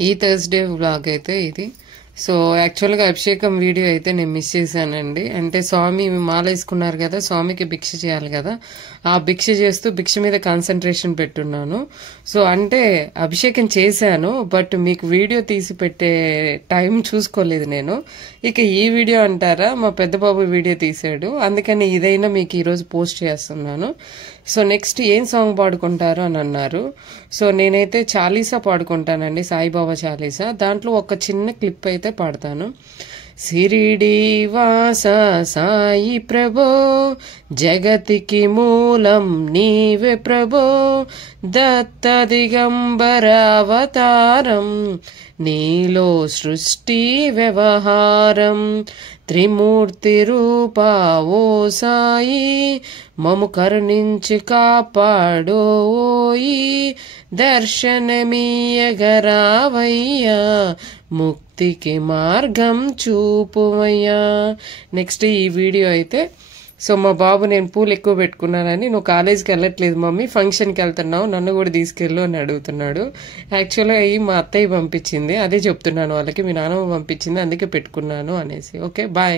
ఈ Thursday vlog అయితే ఇది. సో యాక్చువల్గా అభిషేకం వీడియో అయితే నేను మిస్ చేశానండి. అంటే స్వామి మాల వేసుకున్నారు కదా, స్వామికి భిక్ష చేయాలి కదా, ఆ భిక్ష చేస్తూ భిక్ష మీద కాన్సన్ట్రేషన్ పెట్టున్నాను. సో అంటే అభిషేకం చేశాను, బట్ మీకు వీడియో తీసి పెట్టే టైం చూసుకోలేదు నేను. ఇక ఈ వీడియో అంటారా, మా పెద్ద బాబు వీడియో తీసాడు, అందుకని ఇదైనా మీకు ఈరోజు పోస్ట్ చేస్తున్నాను. సో నెక్స్ట్ ఏం సాంగ్ పాడుకుంటారు అని అన్నారు. సో నేనైతే చాలీసా పాడుకుంటానండి, సాయిబాబా చాలీసా. దాంట్లో ఒక చిన్న క్లిప్ అయితే పాడతాను. సిరిడి వాస సాయి ప్రభో, జగతికి మూలం నీవే ప్రభో, దత్త దిగంబర అవతారం, నీలో సృష్టి వ్యవహారం, త్రిమూర్తి రూపా ఓ సాయి, మము కరుణించి కాపాడోయి, దర్శనమీయగరావయ్యా, ముక్తికి మార్గం చూపువయ్యా. నెక్స్ట్ ఈ వీడియో అయితే, సో మా బాబు నేను పూలు ఎక్కువ పెట్టుకున్నానని, నువ్వు కాలేజీకి వెళ్ళట్లేదు మమ్మీ, ఫంక్షన్కి వెళ్తున్నావు, నన్ను కూడా తీసుకెళ్ళు అని అడుగుతున్నాడు. యాక్చువల్గా మా అత్తయ్య పంపించింది, అదే చెప్తున్నాను వాళ్ళకి, మీ నాన్నమ్మ పంపించింది అందుకే పెట్టుకున్నాను అనేసి. Okay bye.